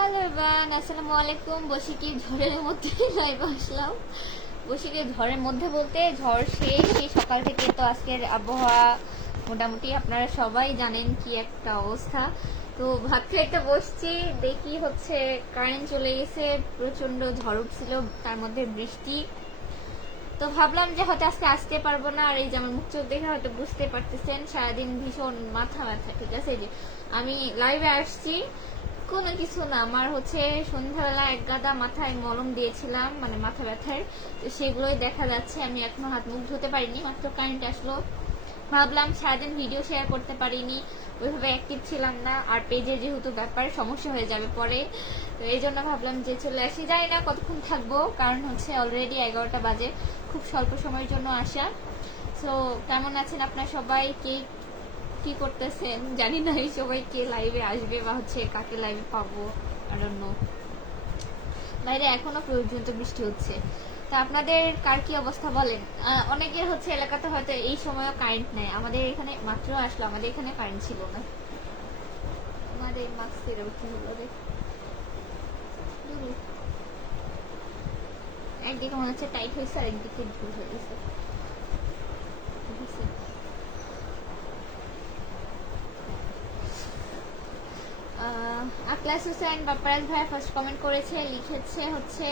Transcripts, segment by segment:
Hello everyone, আসসালামু আলাইকুম। বসিকি ঝড়ের মধ্যে লাইভ আসলাম। বসিকি ঝড়ের মধ্যে বলতে ঝড় শেষ, সেই সকাল থেকে তো আজকের আবহাওয়া মোটামুটি আপনারা সবাই জানেন কি একটা অবস্থা। তো ভাত খাইতে বসছি, দেখি হচ্ছে কারেন্ট চলে গেছে, প্রচন্ড ঝড় উঠছিল, তার মধ্যে বৃষ্টি। তো ভাবলাম যে হয়তো আজকে আসতে পারবো না। আর এই যে আমার মুখ চোখ দেখে হয়তো বুঝতে পারতেছেন সারাদিন ভীষণ মাথা ব্যথা। ঠিক আছে, এই যে আমি লাইভে আসছি, কোনো কিছু না, আমার হচ্ছে সন্ধ্যাবেলা এক গাদা মাথায় মলম দিয়েছিলাম, মানে মাথা ব্যথার, তো সেগুলোই দেখা যাচ্ছে। আমি এখনো হাত মুখ ধুতে পারিনি, মাত্র কারেন্ট আসলো। ভাবলাম সারাদিন ভিডিও শেয়ার করতে পারিনি, ওইভাবে অ্যাক্টিভ ছিলাম না, আর পেজে যেহেতু ব্যাপার সমস্যা হয়ে যাবে পরে, তো এই জন্য ভাবলাম যে চলে আসি। যাই না কতক্ষণ থাকবো, কারণ হচ্ছে অলরেডি 11টা বাজে, খুব স্বল্প সময়ের জন্য আসা। সো কেমন আছেন আপনারা সবাই, কে কি করতেছেন জানি না, এই সবাই কে লাইভে আসবে বা হচ্ছে কাকে লাইভে পাবো, আই ডোন্ট নো। বাইরে এখনো পর্যন্ত বৃষ্টি হচ্ছে। তো আপনাদের কার কি অবস্থা বলেন। অনেকের হচ্ছে এলাকাতে হয়তো এই সময়ও কারেন্ট নেই, আমাদের এখানে মাত্র আসলো, আমাদের এখানে কারেন্ট ছিল না। আমাদের মাস্কের উঠে হলো রে, একদিকে মনে হচ্ছে টাইট হয়েছে আর একদিকে ঢিল হয়ে গেছে। আকলাস হোসেন বাপ্পারাজ ভাই ফার্স্ট কমেন্ট করেছে, লিখেছে হচ্ছে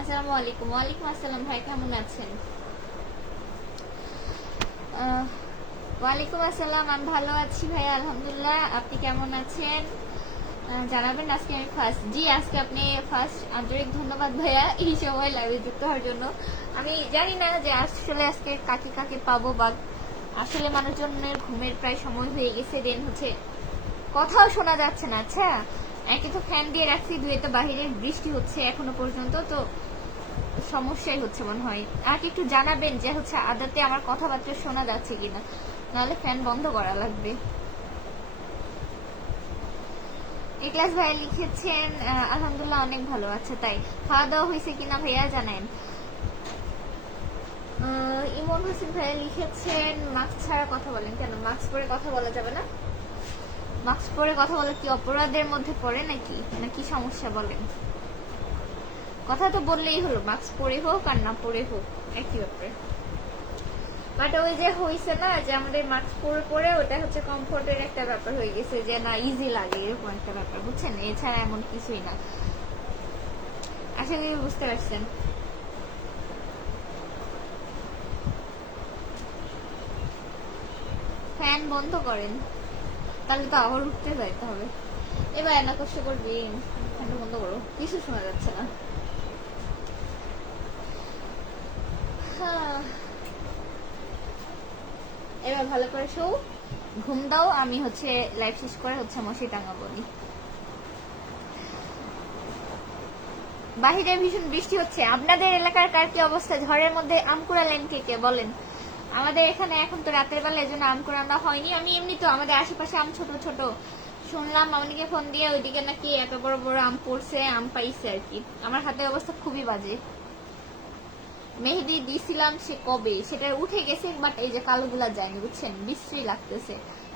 আসসালামু আলাইকুম। ওয়ালাইকুম আসসালাম ভাই, কেমন আছেন? ওয়ালাইকুম আসসালাম, আমি ভালো আছি ভাই আলহামদুলিল্লাহ, আপনি কেমন আছেন জানাবেন। আজকে আমি ফার্স্ট, জি আজকে আপনি ফার্স্ট, আন্তরিক ধন্যবাদ ভাইয়া এই সময় লাইভে যুক্ত হওয়ার জন্য। আমি জানি না যে আসলে আজকে কাকে কাকে পাবো, বা আসলে মানুষজনের ঘুমের প্রায় সময় হয়ে গেছে, দেন হচ্ছে কথাও শোনা যাচ্ছে না। আচ্ছা, একে তো ফ্যান দিয়ে রাখছি, দুয়ে তো বাহিরে বৃষ্টি হচ্ছে এখনো পর্যন্ত, তো সমস্যাই হচ্ছে মনে হয়। আর একটু জানাবেন যে হচ্ছে আদতে আমার কথাবার্তা শোনা যাচ্ছে কিনা, নাহলে ফ্যান বন্ধ করা লাগবে। ইকলাস ভাই লিখেছেন আলহামদুলিল্লাহ অনেক ভালো আছে, তাই খাওয়া দাওয়া হয়েছে কিনা ভাইয়া জানেন। ইমন হোসেন ভাইয়া লিখেছেন মাস্ক ছাড়া কথা বলেন কেন, মাস্ক পরে কথা বলা যাবে না? মাস্ক পরে কথা বলে কি অপরাধের মধ্যে পড়ে নাকি, নাকি সমস্যা বলেন? কথা তো বললেই হলো, মাস্ক পরে হোক আর না পরে হোক একই ব্যাপার। বাট ওই যে হয়েছে না যে আমাদের মাস্ক পরে পরে ওটা হচ্ছে কমফোর্টের একটা ব্যাপার হয়ে গেছে, যে না ইজি লাগে এরকম একটা ব্যাপার, বুঝছেন? এছাড়া এমন কিছুই না, আশা করি বুঝতে পারছেন। ফ্যান বন্ধ করেন, তাহলে তো আবার উঠতে যাইতে হবে। এবার এনা কষ্ট করবি, ফ্যানটা বন্ধ করো, কিছু শোনা যাচ্ছে না। এবার ভালো করে শো, ঘুম দাও, আমি হচ্ছে লাইভ শেষ করে হচ্ছে মশি টাঙাবো। বাহিরে ভীষণ বৃষ্টি হচ্ছে, আপনাদের এলাকার কার কি অবস্থা? ঝড়ের মধ্যে আম কুড়ালেন কে কে বলেন। আমাদের এখানে এখন তো রাতের বেলা, এই জন্য আম কুড়ানো হয়নি। আমি এমনি তো আমাদের আশেপাশে আম ছোট ছোট, শুনলাম মামনিকে ফোন দিয়ে ওইদিকে নাকি এত বড় বড় আম পড়ছে, আম পাইছে আর কি। আমার হাতের অবস্থা খুবই বাজে। মেহেদি দিছিলাম সে কবে, সেটা উঠে গেছে, বাট এই যে কালোগুলা যায়নি, বুঝছেন? বিশ্রী লাগতেছে,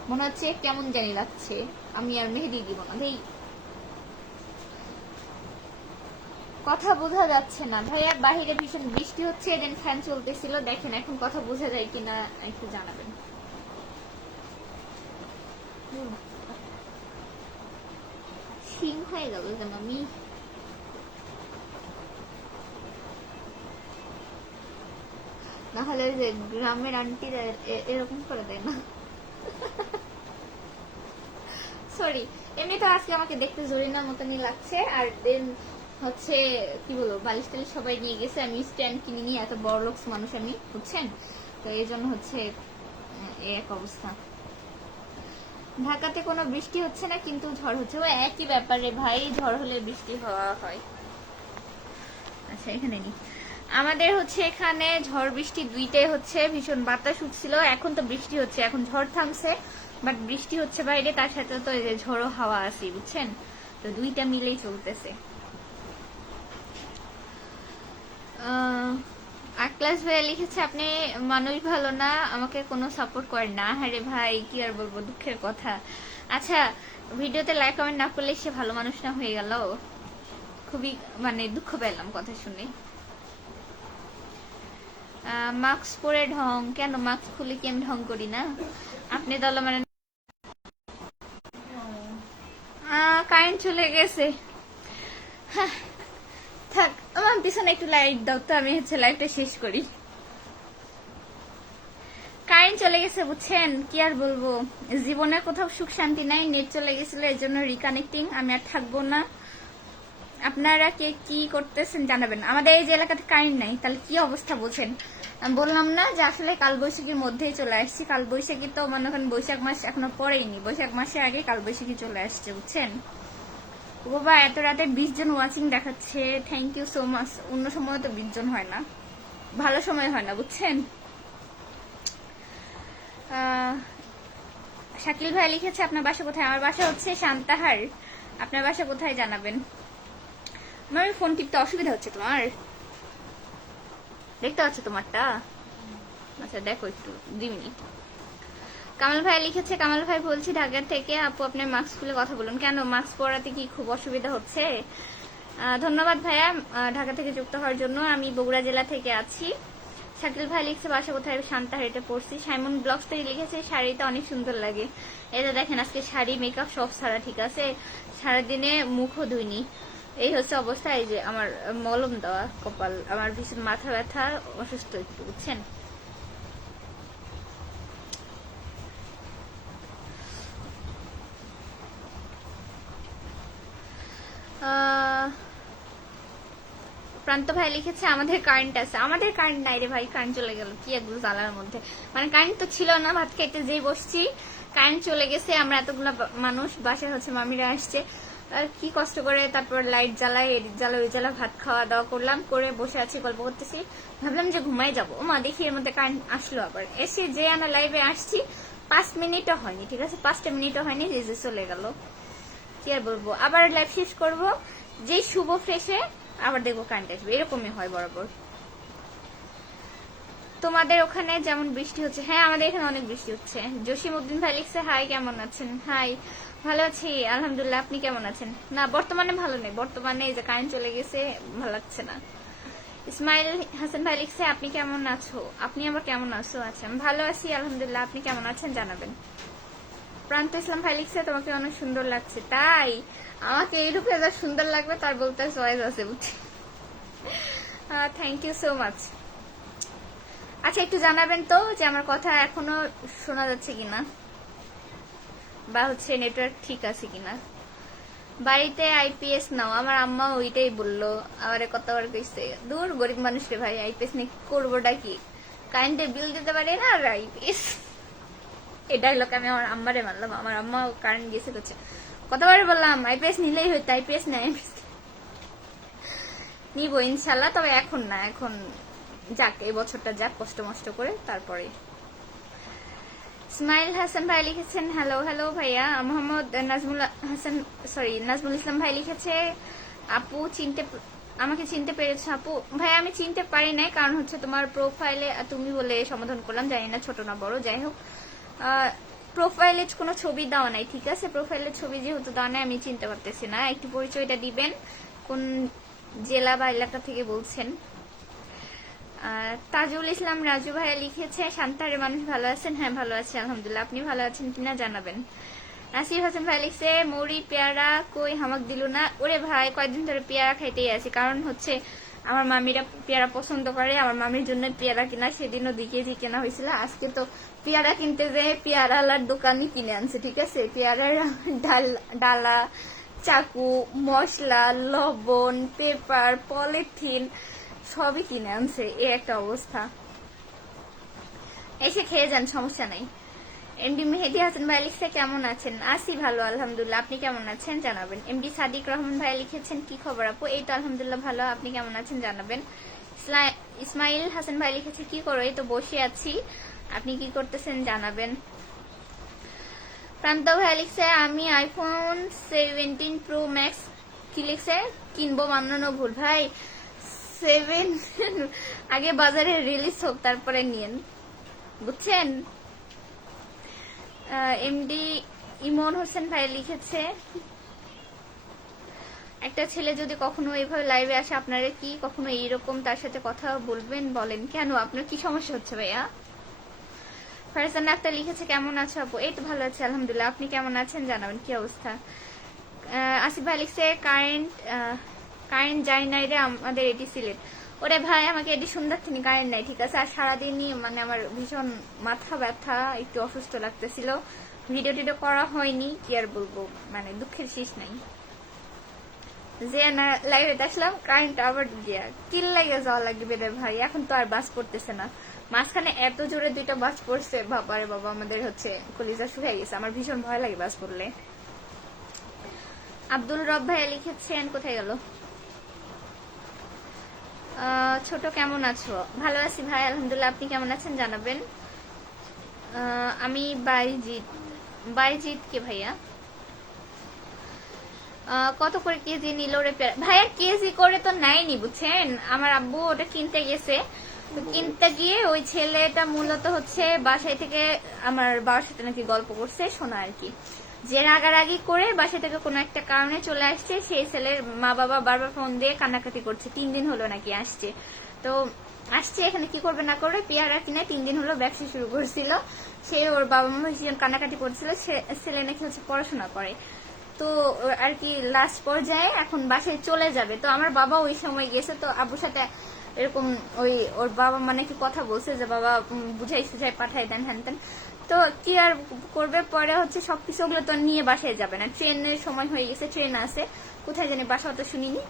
মনে হচ্ছে কেমন জানি লাগছে, আমি আর মেহেদি দিব না। কথা বোঝা যাচ্ছে না ভাইয়া, বাহিরে ভীষণ বৃষ্টি হচ্ছে, দেন ফ্যান চলতেছিল, দেখেন এখন কথা বোঝা যায় কিনা একটু জানাবেন। সিং হয়ে গেল যেন আমি। না হলে যে গ্রামের আন্টিরা এরকম করে দেয় না। সরি, এমনি তো আজকে আমাকে দেখতে জরিনার মতনই লাগছে। আর দেন হচ্ছে কি বলবো, বালিশ টালিশ সবাই নিয়ে গেছে, আমি স্ট্যান্ড কিনে নিয়ে, এত বড় লোকস মানুষ আমি, বুঝছেন? তো এই জন্য হচ্ছে এই এক অবস্থা। ঢাকাতে কোনো বৃষ্টি হচ্ছে না কিন্তু ঝড় হচ্ছে, ওই একই ব্যাপারে ভাই, ঝড় হলে বৃষ্টি হওয়া হয়। আচ্ছা এখানে নি, আমাদের হচ্ছে এখানে ঝড় বৃষ্টি দুইটাই হচ্ছে, ভীষণ বাতাস উঠছিল, এখন তো বৃষ্টি হচ্ছে, এখন ঝড় থামছে, বাট বৃষ্টি হচ্ছে বাইরে, তার সাথে তো এই যে ঝড়ো হাওয়া আছে, বুঝছেন? তো দুইটা মিলেই চলতেছে। ক্লাস ভাইয়া লিখেছে আপনি মানুষ ভালো না, আমাকে কোনো সাপোর্ট করেন না। হ্যাঁ রে ভাই, কি আর বলবো, দুঃখের কথা। আচ্ছা, ভিডিওতে লাইক কমেন্ট না করলে সে ভালো মানুষ না হয়ে গেল? খুবই মানে দুঃখ পেলাম কথা শুনে। মাস্ক পরে ঢং কেন? মাস্ক খুলে কি আমি ঢং করি না? আপনি তাহলে মানে কারেন্ট চলে গেছে। হ্যাঁ, থাক, আমার পিছনে একটু লাইট দাও তো, আমি হচ্ছে লাইটটা শেষ করি। কারেন্ট চলে গেছে বুঝছেন, কি আর বলবো, জীবনে কোথাও সুখ শান্তি নাই। নেট চলে গেছিল, এর জন্য রিকানেক্টিং। আমি আর থাকবো না। আপনারা কে কি করতেছেন জানাবেন। আমাদের এই যে এলাকাতে কারেন্ট নাই, তাহলে কি অবস্থা বোঝেন। আমি বললাম না যে আসলে কালবৈশাখীর মধ্যেই চলে আসছি। কালবৈশাখী তো মনে করেন বৈশাখ মাস এখনো পড়েইনি, বৈশাখ মাসের আগে কালবৈশাখী চলে আসছে বুঝছেন। বাবা, এত রাতে 20 জন ওয়াচিং দেখাচ্ছে, থ্যাংক ইউ সো মাচ। অন্য সময় তো 20 জন হয় না, ভালো সময় হয় না বুঝছেন। শাকিল ভাই লিখেছে আপনার বাসা কোথায়? আমার বাসা হচ্ছে সান্তাহার। আপনার বাসা কোথায় জানাবেন। আমার ফোন টিপতে অসুবিধা হচ্ছে তোমার, দেখতে পাচ্ছ তোমারটা? আচ্ছা দেখো একটু 2 মিনিট। কামাল ভাই লিখেছে, কামাল ভাই বলছি ঢাকা থেকে, আপু আপনার মাস্ক খুলে কথা বলুন। কেন, মাস্ক পরাতে কি খুব অসুবিধা হচ্ছে? ধন্যবাদ ভাইয়া ঢাকা থেকে যুক্ত হওয়ার জন্য। আমি বগুড়া জেলা থেকে আছি। শাকিল ভাই লিখছে বাসা কোথায়? সান্তাহারিতে পড়ছি। সাইমন ব্লগস থেকে লিখেছে শাড়িটা অনেক সুন্দর লাগে। এটা দেখেন, আজকে শাড়ি মেকআপ সব ছাড়া, ঠিক আছে, সারাদিনে মুখও ধুইনি। এই হচ্ছে অবস্থা। এই যে আমার মলম দেওয়া কপাল, আমার ভীষণ মাথা ব্যথা, অসুস্থ একটু বুঝছেন। প্রান্ত ভাই লিখেছে আমাদের কারেন্ট আছে। আমাদের কারেন্ট নাই রে ভাই, কারেন্ট চলে গেল, কি একদম জ্বালার মধ্যে। মানে কারেন্ট তো ছিল না, ভাত খাইতে যেই বসছি কারেন্ট চলে গেছে। আমরা এতগুলো মানুষ, বাসায় হচ্ছে মামিরা আসছে, আর কি কষ্ট করে তারপর লাইট জ্বালাই, এডিট জ্বালাই, ওই জ্বালা ভাত খাওয়া দাওয়া করলাম, করে বসে আছি, গল্প করতেছি। ভাবলাম যে ঘুমাই যাবো, মা দেখি এর মধ্যে কারেন্ট আসলো। আবার এসে যে আমরা লাইভে আসছি 5 মিনিটও হয়নি, ঠিক আছে, 5টা মিনিটও হয়নি, রেজে চলে গেল। কি আর বলবো, আবার লাইভ শেষ করবো, যে শুভ ফ্রেশে আবার দেখবো কারেন্ট আসবে, এরকমই হয় বরাবর। তোমাদের ওখানে যেমন বৃষ্টি হচ্ছে? হ্যাঁ, আমাদের এখানে অনেক বৃষ্টি হচ্ছে। জসিম উদ্দিন ভাই লিখছে হাই, কেমন আছেন? হাই, ভালো আছি আলহামদুলিল্লাহ, আপনি কেমন আছেন? না, বর্তমানে ভালো নেই, বর্তমানে এই যে কারেন্ট চলে গেছে, ভালো লাগছে না। ইসমাইল হাসান ভাই লিখছে আপনি কেমন আছো? আপনি আবার কেমন আছো? আচ্ছা, আমি ভালো আছি আলহামদুলিল্লাহ, আপনি কেমন আছেন জানাবেন। প্রান্ত ইসলাম ভাই লিখছে তোমাকে অনেক সুন্দর লাগছে। তাই? আমাকে এই রূপে যা সুন্দর লাগবে তার বলতে চয়েস আছে বুঝছি। Thank you so much. আচ্ছা, একটু জানাবেন তো যে আমার কথা এখনো শোনা যাচ্ছে কিনা, বা হচ্ছে নেটওয়ার্ক ঠিক আছে কিনা। বাড়িতে আইপিএস নাও, আমার আম্মা ওইটাই বললো, আমার কতবার কইছে। দূর, গরিব মানুষকে ভাই আইপিএস নিয়ে করবোটা কি, কারেন্টের বিল দিতে পারে না আর আইপিএস। এই ডায়লগ আমি আমার আম্মারে মানলাম। আমার আম্মা কারেন্ট গেছে করছে, কতবার বললাম আইপিএস নিলেই হইতো, আইপিএস নেই। নিবো ইনশাল্লাহ, তবে এখন না, এখন যাক, এই বছরটা যাক কষ্ট মষ্ট করে, তারপরে। ইসমাইল হাসান ভাই লিখেছেন হ্যালো। হ্যালো ভাইয়া। মোহাম্মদ নাজমুল হাসান, সরি নাজমুল ইসলাম ভাই লিখেছে আপু আমাকে চিনতে পেরেছো? আপু ভাই আমি চিনতে পারি নাই, কারণ হচ্ছে তোমার প্রোফাইলে তুমি বলে সমাধান করলাম, জানি না ছোট না বড়, যাই হোক প্রোফাইলে কোনো ছবি দেওয়া নাই, ঠিক আছে, প্রোফাইলের ছবি যেহেতু দেওয়া নাই আমি চিনতে পারতেছি না। একটু পরিচয়টা দিবেন, কোন জেলা বা এলাকা থেকে বলছেন। তাজুল ইসলাম রাজু ভাইয়া লিখেছে সান্তাহারের মানুষ ভালো আছেন? হ্যাঁ ভালো আছে আলহামদুলিল্লাহ, আপনি ভালো আছেন কিনা জানাবেন। নাসির হোসেন ভাই লিখছে মৌরি পেয়ারা কই হামাক দিল না। ওরে ভাই, কয়েকদিন ধরে পেয়ারা খাইতেই আছি, কারণ হচ্ছে আমার মামিরা পেয়ারা পছন্দ করে, আমার মামির জন্য পেয়ারা কিনা, সেদিনও 2 কেজি কেনা হয়েছিল। আজকে তো পেয়ারা কিনতে যেয়ে পেয়ারালার দোকানই কিনে আনছে, ঠিক আছে, পেয়ারার ডালা, চাকু, মশলা, লবণ, পেপার, পলিথিন সবই কিনে আনছে, এই একটা অবস্থা। এসে খেয়ে যান, সমস্যা নাই। এমডি মেহেদি হাসান ভাই লিখছে কেমন আছেন? আছি ভালো আলহামদুলিল্লাহ, আপনি কেমন আছেন জানাবেন। এমডি সাদিক রহমান ভাই লিখেছেন কি খবর আপু? এই তো আলহামদুলিল্লাহ ভালো, আপনি কেমন আছেন জানাবেন। ইসমাইল হাসান ভাই লিখেছে কি করো? এই তো বসে আছি, আপনি কি করতেছেন জানাবেন। প্রান্ত ভাই লিখছে আমি আইফোন 17 প্রো ম্যাক্স, কি লিখছে কিনবো, বানানো ভুল ভাই, 7 আগে বাজারে রিলিজ হোক তারপরে নিয়েন, বুঝছেন। এমডি ইমন হোসেন ভাই লিখেছে, একটা ছেলে যদি কখনো এইভাবে লাইভে আসে আপনারা কি কখনো এইরকম তার সাথে কথা বলবেন? বলেন কেন, আপনার কি সমস্যা হচ্ছে ভাইয়া? ফারজানা আক্তার লিখেছে কেমন আছো আপু? এই তো ভালো আছি আলহামদুলিল্লাহ, আপনি কেমন আছেন জানাবেন, কি অবস্থা? আসিফ ভাই লিখছে কারেন্ট যায় নাই রে আমাদের এটি সিলেট। ওরে ভাই আমাকে এটি সুন্দর তিনি কারেন্ট নাই, ঠিক আছে। আর সারাদিনই মানে আমার ভীষণ মাথা ব্যথা, একটু অসুস্থ লাগতেছিল, ভিডিও টিডিও করা হয়নি, কি আর বলবো, মানে দুঃখের শেষ নাই। যে না লাইভে আসলাম কারেন্ট আবার গিয়া কিল লাগে যাওয়া লাগবে রে ভাই, এখন তো আর বাস পড়তেছে না। মাঝখানে এত জোরে 2টা বাস পড়ছে, বাবারে বাবা, আমাদের হচ্ছে কলিজা শুকিয়ে গেছে, আমার ভীষণ ভয় লাগে বাস পড়লে। আব্দুল রব ভাইয়া লিখেছেন, কোথায় গেল? ছোট কেমন আছো? ভালো আছি ভাই আলহামদুলিল্লাহ, আপনি কেমন আছেন জানাবেন। আমি বাইজিৎ কে ভাইয়া? কত করে কেজি নিল রে ভাইয়া? কেজি করে তো নেয়নি বুঝছেন, আমার আব্বু ওটা কিনতে গেছে, কিনতে গিয়ে ওই ছেলেটা মূলত হচ্ছে বাসায় থেকে আমার বাবার সাথে নাকি গল্প করছে শোনা আর কি, যে রাগারাগি করে বাসা থেকে কোনো একটা কারণে চলে আসছে। সেই ছেলের মা বাবা বারবার ফোন দিয়ে কান্নাকাটি করছে, 3 দিন হলো নাকি আসছে। তো আসছে এখানে কি করবে না করবে, পেয়ারা কিনে 3 দিন হলো ব্যবসা শুরু করছিল। সে ওর বাবা মা ভীষণ কান্নাকাটি করছিল, ছেলে নাকি হচ্ছে পড়াশোনা করে। তো আর কি লাস্ট পর্যায়ে এখন বাসায় চলে যাবে। তো আমার বাবা ওই সময় গেছে, তো আব্বুর সাথে এরকম ওই ওর বাবা মানে কি কথা বলছে যে বাবা বুঝাই সুঝাই পাঠাই দেন হ্যান তেন। তো কি আর করবে, পরে হচ্ছে সবকিছু ওগুলো তো নিয়ে বাসায় যাবে না, ট্রেনের সময় হয়ে গেছে, ট্রেন আছে কোথায় জানি, বাসা তো শুনিনি।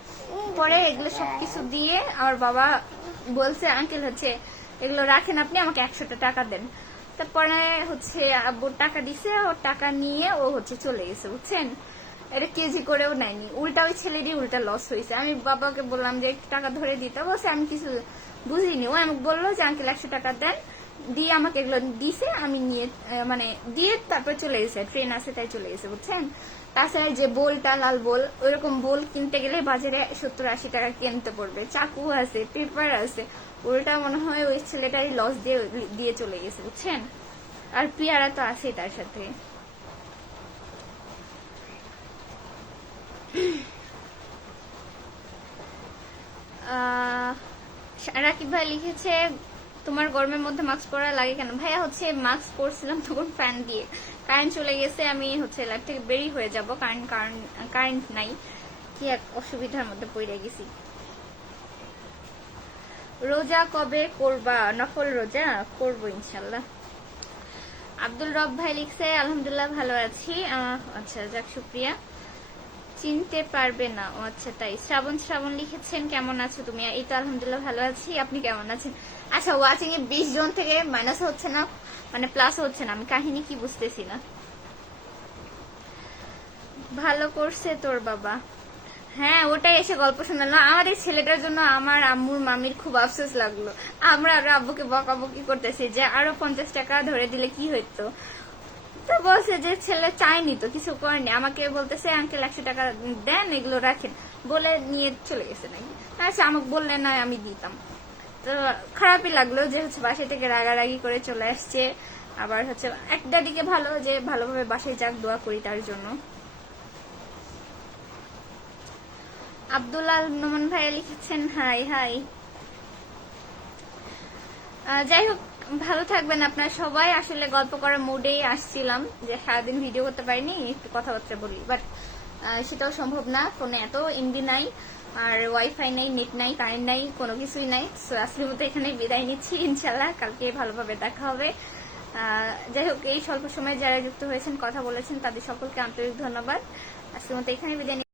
পরে এগুলো সবকিছু দিয়ে আমার বাবা বলছে আঙ্কেল হচ্ছে এগুলো রাখেন আপনি, আমাকে 100টা টাকা দেন। তারপরে হচ্ছে আব্বুর টাকা দিছে, ওর টাকা নিয়ে ও হচ্ছে চলে গেছে বুঝছেন। এটা কেজি করেও নেয়নি, উল্টা ওই ছেলেরই উল্টা লস হয়েছে। আমি বাবাকে বললাম যে একটু টাকা ধরে দিতে, বলছে আমি কিছু বুঝিনি। ও আমাকে বললো যে আঙ্কেল 100 টাকা দেন, দিয়ে আমাকে এগুলো দিছে, আমি নিয়ে মানে দিয়ে তারপর চলে গেছে, ট্রেন আছে তাই চলে গেছে বুঝছেন। তাছাড়া যে বোলটা লাল বোল, ওইরকম বোল কিনতে গেলে বাজারে 70-80 টাকা কিনতে পড়বে, চাকু আছে, পেপার আছে, ওইটা মনে হয় ওই ছেলেটারই লস দিয়ে দিয়ে চলে গেছে বুঝছেন। আর পেয়ারা তো আছে তার সাথে। রাকিব ভাই লিখেছে তোমার গরমের মধ্যে মাস্ক পরা লাগে কেন? ভাইয়া হচ্ছে মাস্ক পরছিলাম তখন ফ্যান দিয়ে, কারেন্ট চলে গেছে, আমি হচ্ছে ল্যাব থেকে বেরিয়ে হয়ে যাব, কারেন্ট নাই, কি এক অসুবিধার মধ্যে পড়ে গেছি। রোজা কবে করবা? নফল রোজা করবো ইনশাল্লাহ। আব্দুল রব ভাই লিখছে আলহামদুলিল্লাহ ভালো আছি। আচ্ছা যাক শুক্রিয়া। চিনতে পারবে না, ও আচ্ছা তাই। শ্রাবণ লিখেছেন কেমন আছো তুমি? এই তো আলহামদুলিল্লাহ ভালো আছি, আপনি কেমন আছেন? আচ্ছা ওয়াচিং এ 20 জন থেকে মাইনাস হচ্ছে না, মানে প্লাস হচ্ছে না, আমি কাহিনী কি বুঝতেছি না। ভালো করছে তোর বাবা। হ্যাঁ ওটাই এসে গল্প শোনালো, আমাদের ছেলেটার জন্য আমার আম্মুর মামির খুব আফসোস লাগলো। আমরা আরো আব্বুকে বকাবকি করতেছি যে আরো 50 টাকা ধরে দিলে কি হইতো। তো বলছে যে ছেলে চায়নি তো কিছু করেনি, আমাকে বলতেছে আঙ্কেল 100 টাকা দেন এগুলো রাখেন, বলে নিয়ে চলে গেছে নাকি। আচ্ছা আমাকে বললে নয় আমি দিতাম। তো খারাপই লাগলো যে হচ্ছে বাসায় থেকে রাগারাগি করে চলে আসছে। আবার হচ্ছে একটা দিকে ভালো যে ভালোভাবে বাসায় যাক, দোয়া করি তার জন্য। আব্দুল আল নোমান ভাইয়া লিখেছেন হাই হাই। যাই হোক ভালো থাকবেন আপনারা সবাই। আসলে গল্প করার মুডেই আসছিলাম, যে সারাদিন ভিডিও করতে পারিনি, একটু কথাবার্তা বলি, বাট সেটাও সম্ভব না, ফোনে এত এমবি নাই, আর ওয়াইফাই নাই, নেট নাই, কারেন্ট নাই, কোনো কিছুই নাই। সো আজকের মতো এখানে বিদায় নিচ্ছি, ইনশাল্লাহ কালকে ভালোভাবে দেখা হবে। যাই হোক এই স্বল্প সময়ে যারা যুক্ত হয়েছেন কথা বলেছেন তাদের সকলকে আন্তরিক ধন্যবাদ। আজকের মতো এখানে বিদায়।